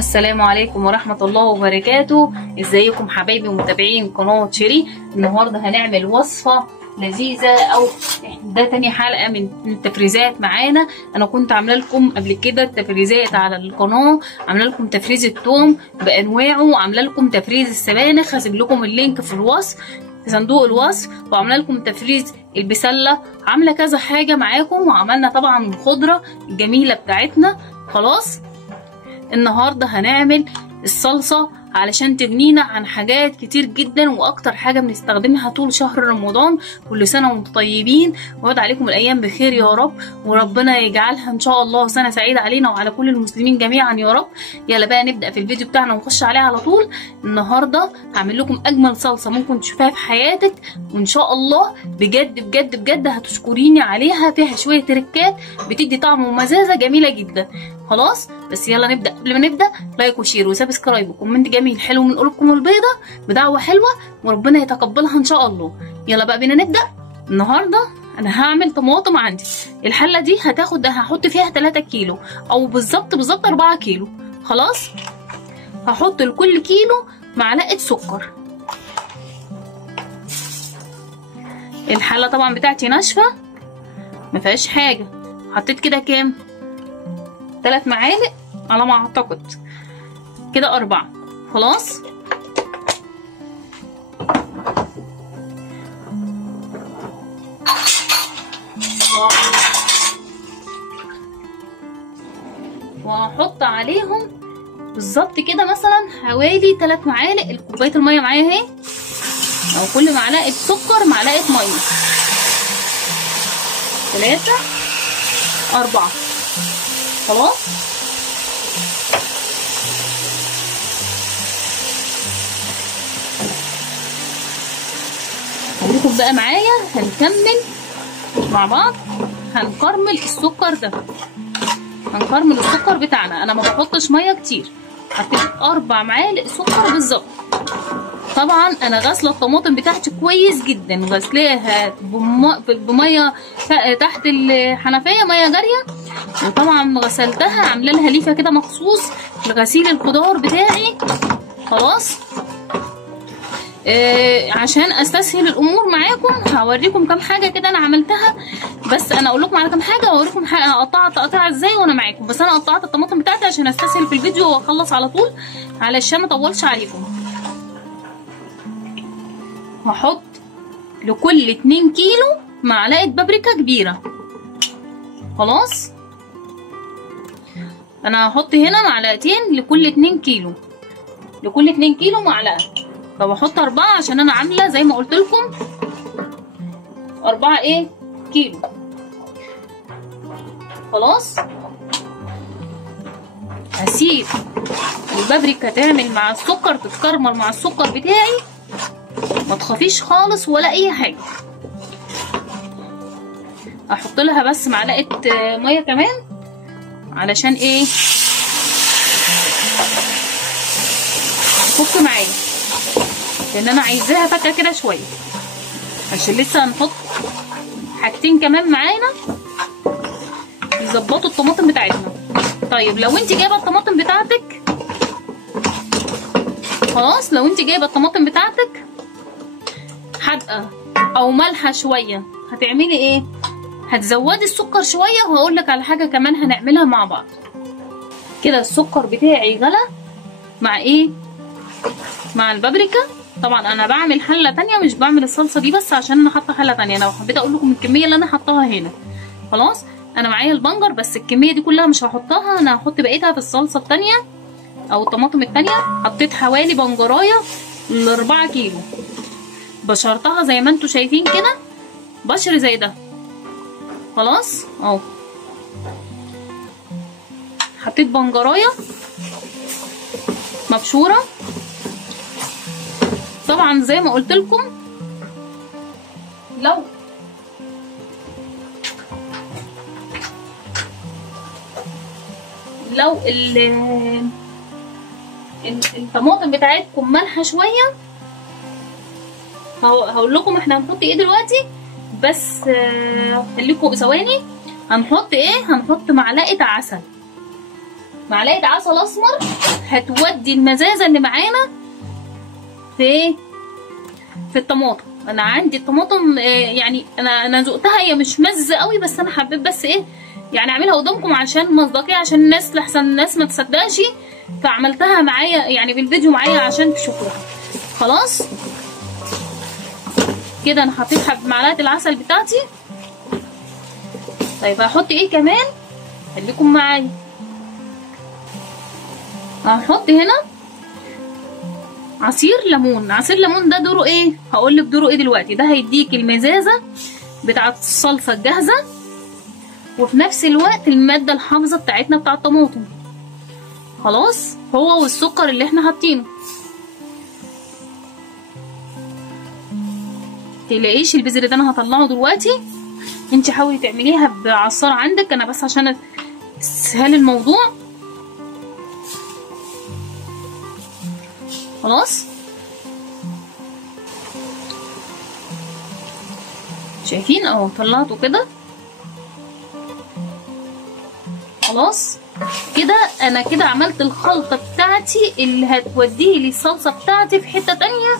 السلام عليكم ورحمة الله وبركاته. ازيكم حبايبي ومتابعين قناة شيري. النهاردة هنعمل وصفة لذيذة، او ده تاني حلقة من التفريزات معانا. انا كنت عاملة لكم قبل كده التفريزات على القناة، عاملة لكم تفريز الثوم بانواعه، وعاملة لكم تفريز السبانخ، هسيب لكم اللينك في الوصف في صندوق الوصف، وعامله لكم تفريز البسله، عامله كذا حاجه معاكم، وعملنا طبعا الخضره الجميله بتاعتنا. خلاص النهارده هنعمل الصلصه علشان تغنينا عن حاجات كتير جدا، واكتر حاجه بنستخدمها طول شهر رمضان. كل سنه وانتم طيبين، ويعود عليكم الايام بخير يا رب، وربنا يجعلها ان شاء الله سنه سعيده علينا وعلى كل المسلمين جميعا يا رب. يلا بقى نبدا في الفيديو بتاعنا ونخش عليه على طول. النهارده هعمل لكم اجمل صلصه ممكن تشوفها في حياتك، وان شاء الله بجد بجد بجد هتشكريني عليها. فيها شويه تركات بتدي طعم ومزازه جميله جدا. خلاص بس يلا نبدا. قبل ما نبدا لايك وشير وسبسكرايب وكومنت جميل حلو من قلوبكم البيضه بدعوه حلوه، وربنا يتقبلها ان شاء الله. يلا بقى بينا نبدا. النهارده انا هعمل طماطم. عندي الحله دي هحط فيها 3 كيلو او بالظبط 4 كيلو. خلاص هحط لكل كيلو معلقه سكر. الحله طبعا بتاعتي ناشفه ما فيهاش حاجه. حطيت كده كام؟ 3 معالق على ما اعتقد، كده 4. خلاص وهحط عليهم بالظبط كده مثلا حوالي 3 معالق. كوبايه الميه معايا اهي، او كل معلقه سكر معلقه ميه. 3 4. خلاص خليكم بقى معايا، هنكمل مع بعض. هنكرمل السكر ده، هنكرمل السكر بتاعنا. انا ما بحطش ميه كتير، حطيت 4 معالق سكر بالظبط. طبعا انا غاسله الطماطم بتاعتي كويس جدا، غسلاها بميه تحت الحنفيه، ميه جاريه. وطبعا غسلتها عامله لها ليفه كده مخصوص لغسيل الخضار بتاعي. خلاص عشان استسهل الامور معاكم هوريكم كام حاجه كده انا عملتها. بس انا اقول لكم على كام حاجه واوريكم انا قطعت تقطيع ازاي وانا معاكم. بس انا قطعت الطماطم بتاعتي عشان استسهل في الفيديو واخلص على طول علشان ما اطولش عليكم. هحط لكل 2 كيلو معلقه بابريكا كبيره. خلاص انا هحط هنا معلقتين لكل 2 كيلو، لكل 2 كيلو معلقه. فبحط 4 عشان انا عامله زي ما قلت لكم 4 كيلو. خلاص هسيب البابريكا تعمل مع السكر، تتكرمل مع السكر بتاعي، ما تخافيش خالص ولا اي حاجه. احط لها بس معلقه ميه كمان علشان تفك معايا، لان انا عايزاها فكه كده شويه، عشان لسه هنحط حاجتين كمان معانا يظبطوا الطماطم بتاعتنا. طيب لو انت جايبه الطماطم بتاعتك، خلاص لو انت جايبه الطماطم بتاعتك حادقه او مالحه شويه، هتعملي هتزودي السكر شويه. وهقول لك على حاجه كمان هنعملها مع بعض. كده السكر بتاعي غلى مع مع البابريكا. طبعا انا بعمل حله تانية، مش بعمل الصلصه دي بس عشان انا حاطه حله تانية. انا لو حبيت اقول لكم الكميه اللي انا حطاها هنا. خلاص انا معايا البنجر، بس الكميه دي كلها مش هحطها، انا هحط بقيتها في الصلصه التانية او الطماطم التانية. حطيت حوالي بنجرايه ل4 كيلو، بشرتها زي ما انتم شايفين كده، بشر زي ده. خلاص اهو حطيت بنجرايه مبشوره. طبعا زي ما قلت لكم لو الطماطم بتاعتكم مالحه شويه، هقول لكم احنا هنحط دلوقتي. بس خليكم ثواني. هنحط هنحط معلقه عسل. معلقه عسل اسمر هتودي المزازه اللي معانا في الطماطم. انا عندي الطماطم يعني انا ذقتها، هي مش مزه قوي، بس انا حبيت بس ايه يعني اعملها قدامكم عشان مصداقيه، عشان الناس لحسن الناس ما تصدقش، فعملتها معايا يعني بالفيديو معايا عشان تشوفوها. خلاص كده انا حطيت معلقه العسل بتاعتي. طيب هحط ايه كمان؟ خليكم معايا. هحط هنا عصير ليمون. عصير ليمون ده دوره ايه؟ هقولك دوره ايه دلوقتي. ده هيديك المزازه بتاعه الصلصه الجاهزه، وفي نفس الوقت الماده الحافظه بتاعتنا بتاعه الطماطم. خلاص، هو والسكر اللي احنا حاطينه. متقلقيش البذر ده انا هطلعه دلوقتي. انت حاولي تعمليها بعصار عندك، انا بس عشان اسهل الموضوع. خلاص شايفين اهو طلعته كده. خلاص كده انا كده عملت الخلطه بتاعتي اللي هتوديه لي الصلصه بتاعتي في حته تانيه،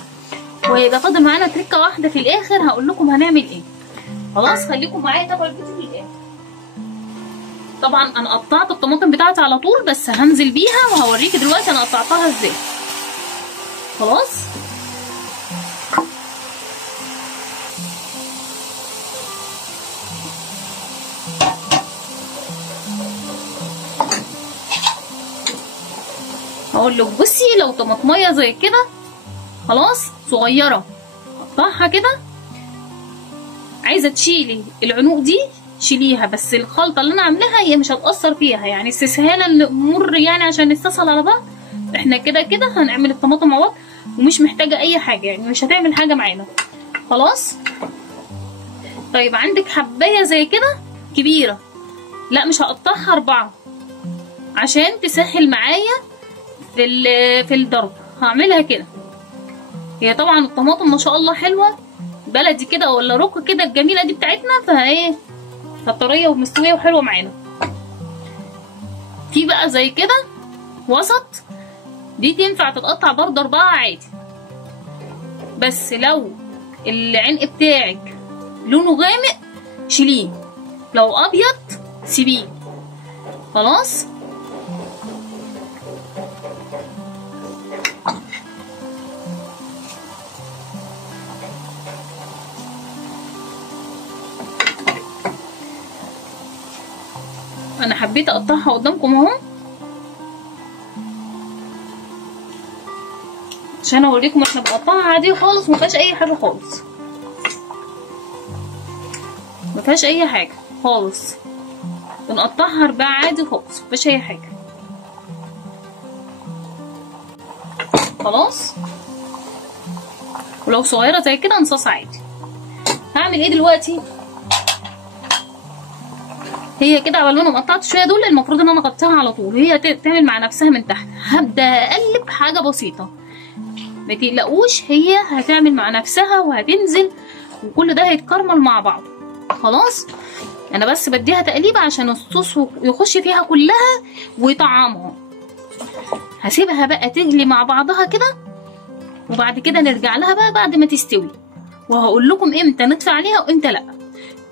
وهيبقى فاضل معانا تركه واحده في الاخر هقول لكم هنعمل ايه. خلاص خليكم معايا تابعوا الفيديو للاخر. طبعا انا قطعت الطماطم بتاعتي على طول، بس هنزل بيها وهوريكي دلوقتي انا قطعتها ازاي. خلاص هقول لك بصي، لو طماطميه زي كده خلاص صغيره قطعها كده، عايزه تشيلي العنق دي شيليها، بس الخلطه اللي انا عاملاها هي مش هتاثر فيها، يعني استسهالا الامور يعني عشان نستصل على بعض. احنا كده كده هنعمل الطماطم مع بعض ومش محتاجه اي حاجه، يعني مش هتعمل حاجه معانا. خلاص طيب عندك حبايه زي كده كبيره، لا مش هقطعها 4 عشان تسهل معايا في الضرب. هعملها كده. هي طبعا الطماطم ما شاء الله حلوه بلدي كده ولا روكه كده الجميله دي بتاعتنا، فايه فطريه ومستويه وحلوه معانا. في بقى زي كده وسط، دي تنفع تتقطع برضه 4 عادي، بس لو العنق بتاعك لونه غامق شيليه، لو ابيض سيبيه. خلاص انا حبيت اقطعها قدامكم اهو عشان اوريكم احنا بنقطعها عادي خالص، مفيهاش اي حاجه خالص، مفيهاش اي حاجه خالص، بنقطعها 4 عادي خالص، مفيهاش اي حاجه. خلاص ولو صغيره زي كده نصاص عادي. هعمل ايه دلوقتي؟ هي كده عبال ما انا قطعت شويه دول المفروض ان انا اغطيها على طول، هي تعمل مع نفسها من تحت. هبدا اقلب حاجه بسيطه، ما تقلقوش، هي هتعمل مع نفسها وهتنزل وكل ده هيتكرمل مع بعض. خلاص انا بس بديها تقليبه عشان الصوص يخش فيها كلها ويطعمها. هسيبها بقى تغلي مع بعضها كده، وبعد كده نرجع لها بقى بعد ما تستوي، وهقول لكم امتى نطفي عليها وامتى لا.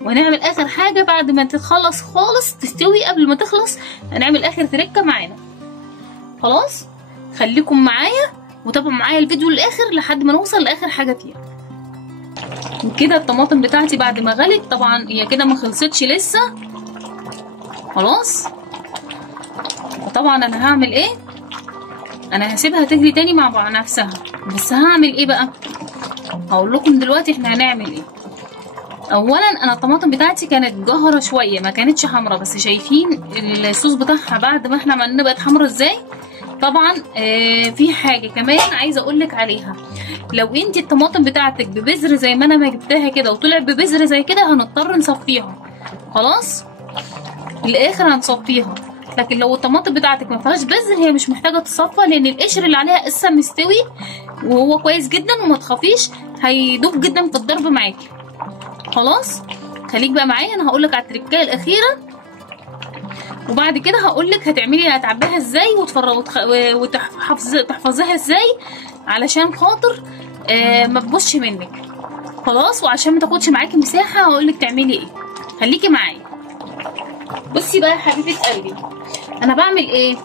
وهنعمل اخر حاجه بعد ما تخلص خالص تستوي، قبل ما تخلص هنعمل اخر تركه معانا. خلاص خليكم معايا وتابعوا معايا الفيديو للاخر لحد ما نوصل لاخر حاجه فيها. وكده الطماطم بتاعتي بعد ما غلت، طبعا هي كده ما خلصتش لسه. خلاص طبعا انا هعمل ايه؟ انا هسيبها تجري تاني مع نفسها، بس هعمل ايه بقى؟ هقول لكم دلوقتي احنا هنعمل ايه. اولا انا الطماطم بتاعتي كانت جهره شويه، ما كانتش حمرا، بس شايفين الصوص بتاعها بعد ما احنا عملنا بقت حمرا ازاي. طبعا في حاجه كمان عايزه اقولك عليها، لو انت الطماطم بتاعتك ببذر زي ما انا ما جبتها كده وطلع ببذر زي كده هنضطر نصفيها. خلاص الاخر هنصفيها، لكن لو الطماطم بتاعتك ما فيهاش بذر هي مش محتاجه تصفى، لان القشر اللي عليها لسه مستوي وهو كويس جدا، وما تخافيش هيدوب جدا في الضرب معاكي. خلاص خليك بقى معايا، انا هقولك على التركايه الاخيره وبعد كده هقولك هتعبيها ازاي وتحفظيها ازاي علشان خاطر ما تبوظش منك. خلاص، وعشان ما تاخدش معاكي مساحه هقولك تعملي ايه. خليكي معايا. بصي بقى يا حبيبه قلبي، انا بعمل ايه؟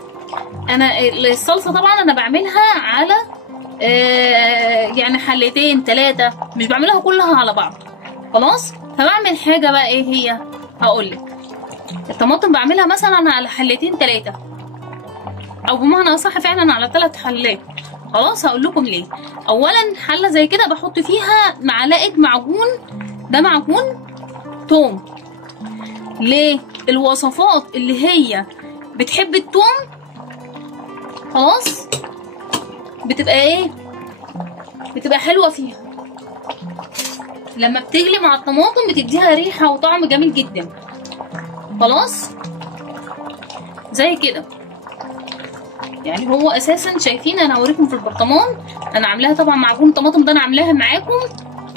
انا الصلصه طبعا انا بعملها على يعني حلتين 3، مش بعملها كلها على بعض. خلاص، فبعمل حاجه بقى ايه هي؟ هقولك. الطماطم بعملها مثلا على حلتين 3، او بمعنى اصح فعلا على 3 حلات. خلاص، هقول لكم ليه. اولا حله زي كده بحط فيها معلقه معجون، ده معجون توم. ليه؟ الوصفات اللي هي بتحب التوم خلاص بتبقى ايه؟ بتبقى حلوه فيها. لما بتغلي مع الطماطم بتديها ريحه وطعم جميل جدا. خلاص، زي كده. يعني هو اساسا شايفين، انا هوريكم في البرطمان انا عاملاها طبعا معجون الطماطم ده انا عاملاها معاكم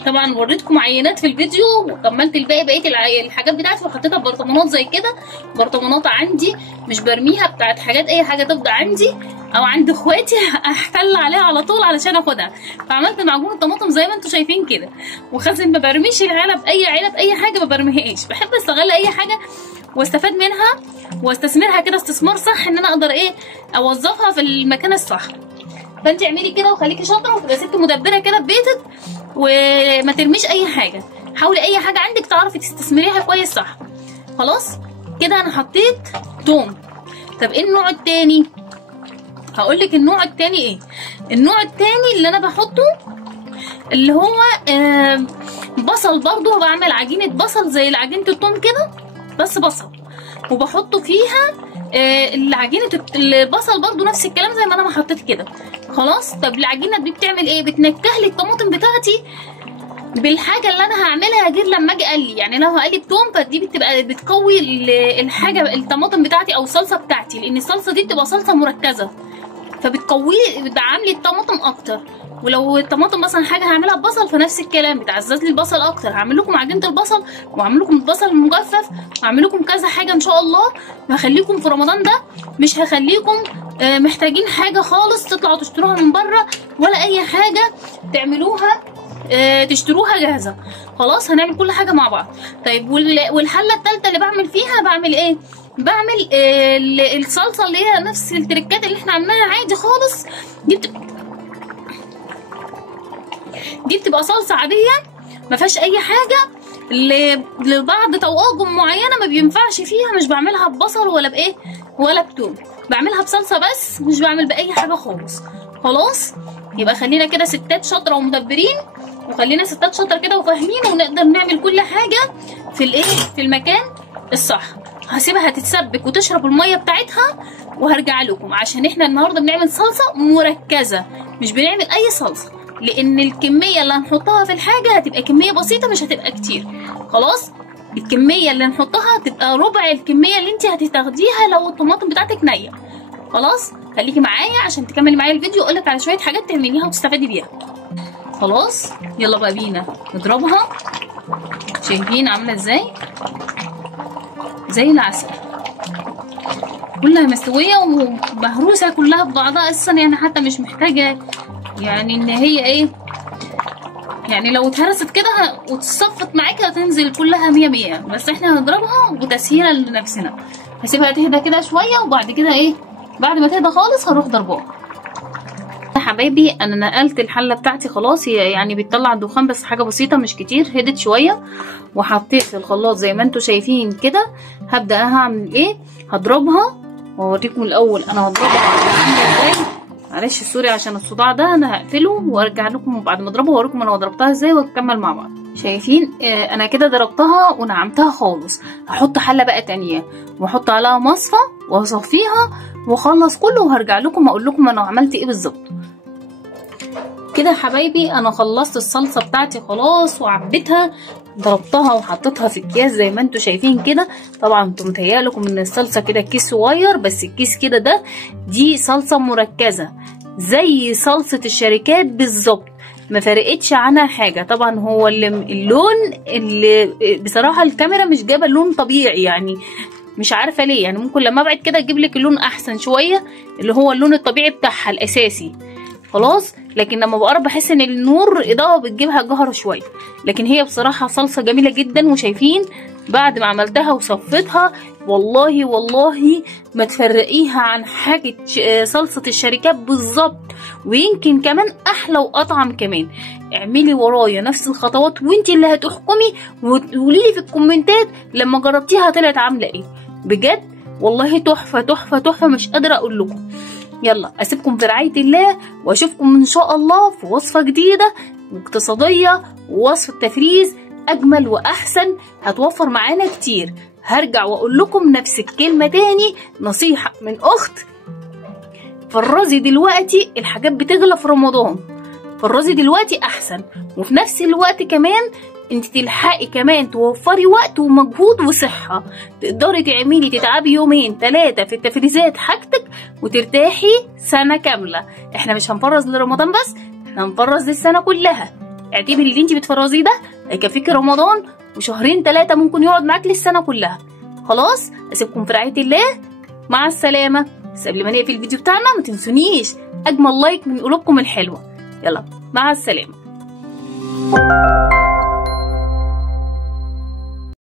طبعا، وريتكم عينات في الفيديو وكملت الباقي بقيه الحاجات بتاعتي وحطيتها في برطمانات زي كده. برطمانات عندي مش برميها، بتاعت حاجات اي حاجه تفضل عندي او عند اخواتي احتل عليها على طول علشان اخدها. فعملت معجون الطماطم زي ما انتم شايفين كده، وخزن ما برميش العلب، اي حاجه ما برميهاش، بحب استغل اي حاجه واستفاد منها واستثمرها كده استثمار صح، ان انا اقدر ايه اوظفها في المكان الصح. فانت اعملي كده وخليكي شاطره وتبقى ست مدبره كده في بيتك، وما ترميش اي حاجه. حاولي اي حاجه عندك تعرفي تستثمريها كويس صح. خلاص كده انا حطيت توم. طب ايه النوع التاني؟ هقولك النوع التاني ايه. النوع التاني اللي انا بحطه اللي هو بصل. برضو بعمل عجينه بصل زي عجينه التوم كده، بس بصل، وبحطه فيها العجينه البصل برضو نفس الكلام زي ما انا ما حطيت كده. خلاص. طب العجينه دي بتعمل ايه؟ بتنكهلي الطماطم بتاعتي بالحاجه اللي انا هعملها غير لما اجي اقلي. يعني لو هقلي بتوم فدي بتبقى بتقوي الحاجه الطماطم بتاعتي او الصلصه بتاعتي، لان الصلصه دي بتبقى صلصه مركزه فبتقويه، بتدعم لي الطماطم اكتر. ولو الطماطم مثلا حاجه هعملها ببصل فنفس الكلام بتعزز لي البصل اكتر. هعمل لكم عجينه البصل وهعمل لكم البصل المجفف وهعمل لكم كذا حاجه ان شاء الله. وهخليكم في رمضان ده مش هخليكم محتاجين حاجه خالص تطلعوا تشتروها من بره ولا اي حاجه تعملوها تشتروها جاهزه. خلاص، هنعمل كل حاجه مع بعض. طيب والحله الثالثه اللي بعمل فيها بعمل ايه؟ بعمل الصلصه اللي هي نفس التركات اللي احنا عملناها عادي خالص. دي بتبقى صلصه عاديه ما فيهاش اي حاجه. لبعض طواجن معينه ما بينفعش فيها، مش بعملها ببصل ولا بايه ولا بتوم، بعملها بصلصه بس، مش بعمل باي حاجه خالص. خلاص، يبقى خلينا كده ستات شاطره ومدبرين، وخلينا ستات شاطره كده وفاهمين، ونقدر نعمل كل حاجه في الايه في المكان الصح. هسيبها تتسبك وتشرب الميه بتاعتها وهرجع لكم، عشان احنا النهارده بنعمل صلصه مركزه، مش بنعمل اي صلصه، لان الكميه اللي هنحطها في الحاجه هتبقى كميه بسيطه مش هتبقى كتير. خلاص، الكميه اللي هنحطها هتبقى ربع الكميه اللي انت هتاخديها لو الطماطم بتاعتك نيه. خلاص، خليكي معايا عشان تكملي معايا الفيديو، اقولك على شويه حاجات تعمليها وتستفادي بيها. خلاص، يلا بقى بينا نضربها. شايفين عامله ازاي؟ زي العسل، كلها مستويه ومهروسه كلها ببعضها اساسا، يعني حتى مش محتاجه يعني ان هي ايه، يعني لو اتهرست كده وتصفت معاكي هتنزل كلها 100 بس احنا هنضربها وتسهيلا لنفسنا. هسيبها تهدى كده شويه وبعد كده ايه، بعد ما تهدى خالص هروح ضربها. يا حبايبي انا نقلت الحله بتاعتي خلاص، هي يعني بتطلع الدخان بس حاجه بسيطه مش كتير، هدت شويه، وحطيت في الخلاط زي ما انتم شايفين كده. هبدا انا هعمل ايه، هضربها واوريكم الاول انا هضربها عامله ازاي. معلش سوري عشان الصداع ده، انا هقفله وارجع لكم بعد ما اضربها واوريكم انا ضربتها ازاي ونكمل مع بعض. شايفين انا كده ضربتها ونعمتها خالص. هحط حله بقى تانية واحط عليها مصفى واصفيها واخلص كله وهرجع لكم اقول لكم انا عملت ايه بالظبط. كده يا حبايبي انا خلصت الصلصه بتاعتي خلاص وعبيتها، ضربتها وحطيتها في اكياس زي ما انتم شايفين كده. طبعا انتم متهيألكم ان الصلصه كده كيس صغير، بس الكيس كده دي صلصه مركزه زي صلصه الشركات بالظبط، ما فرقتش عنها حاجه. طبعا هو اللون اللي بصراحه الكاميرا مش جايبه لون طبيعي، يعني مش عارفه ليه، يعني ممكن لما ابعد كده اجيب لك اللون احسن شويه اللي هو اللون الطبيعي بتاعها الاساسي خلاص. لكن لما بقرب بحس ان النور اضاءه بتجيبها جهره شويه. لكن هي بصراحه صلصه جميله جدا. وشايفين بعد ما عملتها وصفيتها والله والله ما تفرقيها عن حاجه صلصه الشركات بالظبط، ويمكن كمان احلى واطعم كمان. اعملي ورايا نفس الخطوات وانت اللي هتحكمي، وقولي لي في الكومنتات لما جربتيها طلعت عامله ايه. بجد والله تحفه تحفه تحفه، مش قادره اقول لكم. يلا اسيبكم في رعايه الله، واشوفكم ان شاء الله في وصفه جديده واقتصاديه، ووصفه تفريز اجمل واحسن هتوفر معانا كتير. هرجع واقول لكم نفس الكلمه تاني، نصيحه من اخت: فرزي دلوقتي، الحاجات بتغلى في رمضان، فرزي دلوقتي احسن. وفي نفس الوقت كمان انت تلحقي كمان توفري وقت ومجهود وصحه، تقدري تعملي تتعبي يومين 3 في التفريزات حاجتك وترتاحي سنه كامله. احنا مش هنفرز لرمضان بس، احنا هنفرز للسنه كلها. اعتبري اللي انت بتفرزيه ده هيكفيكي رمضان، وشهرين 3 ممكن يقعد معاك للسنه كلها. خلاص اسيبكم في رعايه الله، مع السلامه. بس قبل ما نقفل الفيديو بتاعنا ما تنسونيش اجمل لايك من قلوبكم الحلوه. يلا مع السلامه.